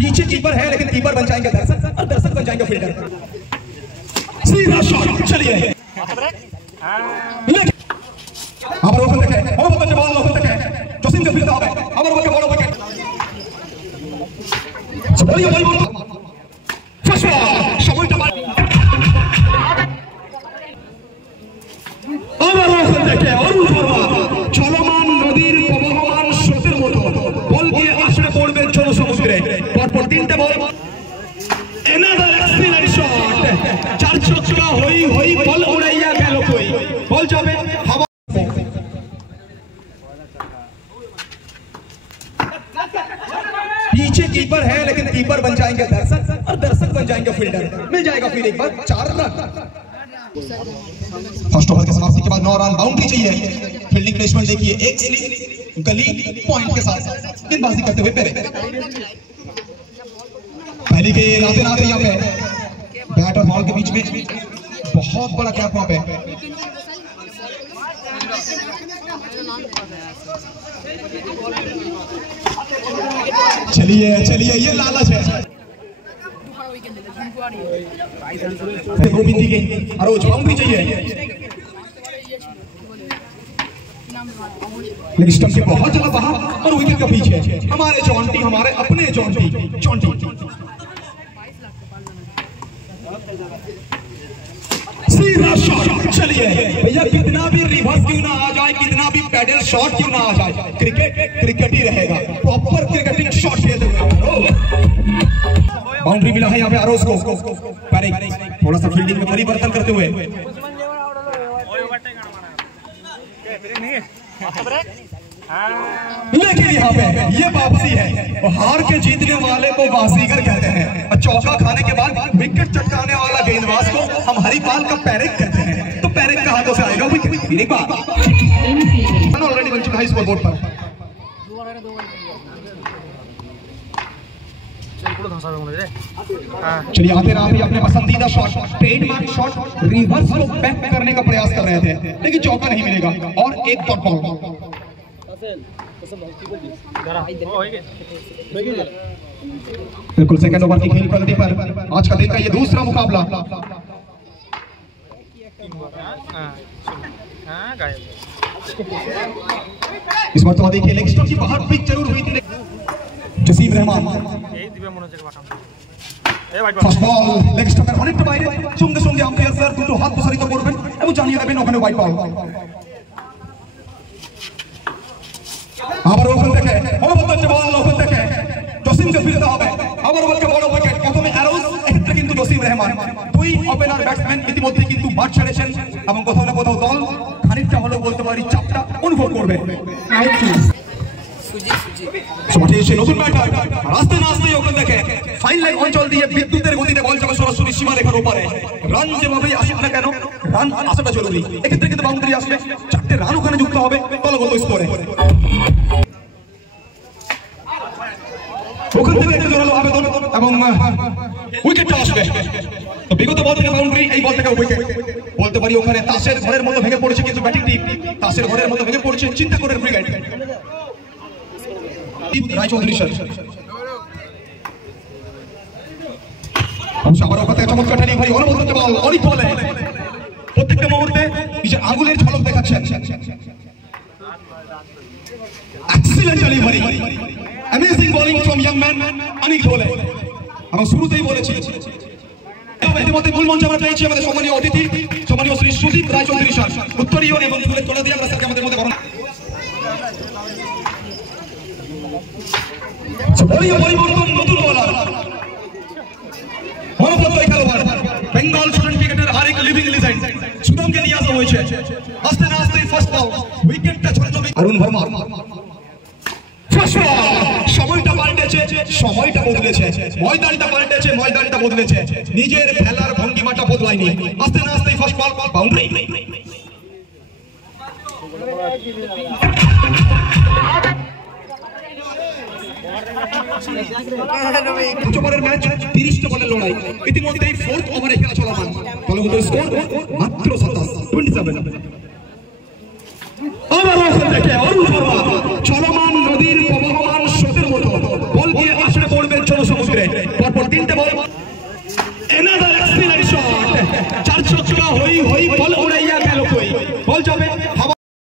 पीछे कीपर है लेकिन कीपर बन जाएंगे दर्शक और दर्शक बन जाएंगे फील्डर। सीधा शॉट चलिए আবার ওখান থেকে অবতরণে বল ওখান থেকে জসিমকে ফিরতে হবে আবার ওকে বড় উইকেট বলিয়ে বল বল ফার্স্ট বল সময়টা আবার ওখান থেকে অরুণ শর্মা চলমান নদীর প্রবাহমান স্রোতের মতো বল গিয়ে আছড়ে পড়বে জনসমুদ্রে পরপর তিনটে বল another excellent shot চার ছক্কা হই হই বল উড়াইয়া গেল কই বল যাবে হাওয়া पीछे कीपर है लेकिन कीपर बन जाएंगे दर्शक और दर्शक बन जाएंगे फील्डर। मिल जाएगा फिर एक बार 4 रन। फर्स्ट ओवर के समाप्ति के बाद 9 रन बाउंड्री चाहिए। फील्डिंग प्लेसमेंट देखिए एक स्लिप गली पॉइंट के साथ गेंदबाजी करते हुए पेरे पहली के नाते नाते यहाँ पे बैट और बॉल के बीच में बहुत बड़ा गैप वहां पे चलिए चलिए ये लालच है गोविंदी के अरोज बाउंड्री चाहिए लेकिन स्टंप के बहुत ज्यादा बाहर और विकेट के पीछे हमारे जॉन्टी हमारे अपने जॉन्टी सीधा शॉट चलिए भैया कितना भी रिवर्स क्यों ना आ जाए कितना भी पैडल शॉट क्यों ना आ जाए क्रिकेट ही रहेगा प्रॉपर क्रिकेटिंग शॉट खेलते हुए बाउंड्री मिला है यहाँ पे अरोज को थोड़ा सा फील्डिंग में परिवर्तन करते हुए लेकिन यहाँ पे ये वापसी है हार के जीतने वाले को बाजीगर कहते हैं और चौका खाने के बाद विकेट चटकाने वाला गेंदबाज को हम हरिपाल का पैरेक कहते हैं। तो पैरेक का हाथों से आएगा विकेट ऑलरेडी बन चुका है स्कोर बोर्ड पर। चलिए आते रहे अपने पसंदीदा शॉट ट्रेडमार्क शॉट रिवर्स को बैक करने का प्रयास कर रहे थे लेकिन चौका नहीं मिलेगा और एक डॉट बॉल बिल्कुल सेकंड ओवर की खेल प्रगति पर आज का दिन का ये दूसरा मुकाबला इस बार तो देखिए लेग स्टंप की बाहर पिच जरूर हुई थी Jasim Rahman first ball leg স্টম্পের অনেকটা বাইরে সঙ্গে সঙ্গে আম্পায়ার স্যার দুটো হাত প্রসারিত করবেন এবং জানিয়ে দেবেন ওখানে হোয়াইট বল আবার ওখান থেকে অবতরণে বল ওখান থেকে জসিমকে ফিরতে হবে আবার ওকে বড় উইকেট প্রথমে অ্যারোজ এক্ষেত্রে কিন্তু জসিম রহমান দুই ওপেনার ব্যাটসম্যান ইতিমধ্যে কিন্তু মাঠ ছেড়েছেন এবং কোথাও না কোথাও দল খানিকটা হলেও বলতে পারি চাপটা অনুভব করবে নতুন ব্যাটার রাস্তে না আসতেই ওখান থেকে ফাইন লাইন অঞ্চল দিয়ে বিদ্যুতের গতিতে বল যাবে সরাসরি সীমারেখার উপরে রান যেভাবেই আসুক না কেন রান আসাটা জরুরি এক্ষেত্রে কিন্তু বাউন্ডারি আসলে 4টে রান ওখানে যুক্ত হবে দলগত স্কোরে ওখান থেকে একটা জোরালো আবেদন এবং উইকেটটা আসবে তো বিগত বল থেকে বাউন্ডারি এই বল থেকে উইকেট বলতে পারি ওখানে তাসের ঘরের মতো ভেঙে পড়েছে কিন্তু ব্যাটিং টিম তাসের ঘরের মতো ভেঙে পড়ছে চিন্তা করে ব্রিগেড রায়চৌধুরী স্যার আবারও কথা চমৎকার ডেলিভারি অনবদ্য বল অনেক বলে প্রত্যেকটা মুহূর্তে নিজের আঙুলের ঝলক দেখাচ্ছেন excellent delivery amazing bowling from young man অনেক বলে আমরা শুরুতেই বলেছি ইতিমধ্যে মূল মঞ্চে আমরা পেয়েছি আমাদের সম্মানীয় অতিথি সম্মানীয় শ্রী সুদীপ রায়চৌধুরী স্যার উত্তরীয় এবং ফুলের তোলা দিয়ে আমরা স্যারকে আমাদের মধ্যে বরণ পরিবর্তন নতুন বোলার বেঙ্গল স্টুডেন্ট ক্রিকেটের আরেক লিভিং লিজেন্ড সুদমকে নিয়ে আসা হয়েছে আস্তে না আস্তে ফার্স্ট বল উইকেটটা ছোট অরুণ ভার্মা ফার্স্ট বল সময়টা পাল্টেছে সময়টা বদলেছে ময়দানটা পাল্টেছে ময়দানটা বদলেছে নিজের খেলার ভঙ্গিমাটা বদলায়নি আস্তে না আস্তে ফার্স্ট বল বাউন্ডারি ওভারের ম্যাচ 30টা বলের লড়াই ইতিমধ্যেই 4th ওভারে খেলা চলমান দলগত স্কোর মাত্র 27 চলমান নদীর প্রবাহমান স্রোতের মতো বল গিয়ে আছড়ে পড়বে জনসমুদ্রে স্পিরিট পরপর তিনটে বল another excellent shot চার ছক্কা হই হই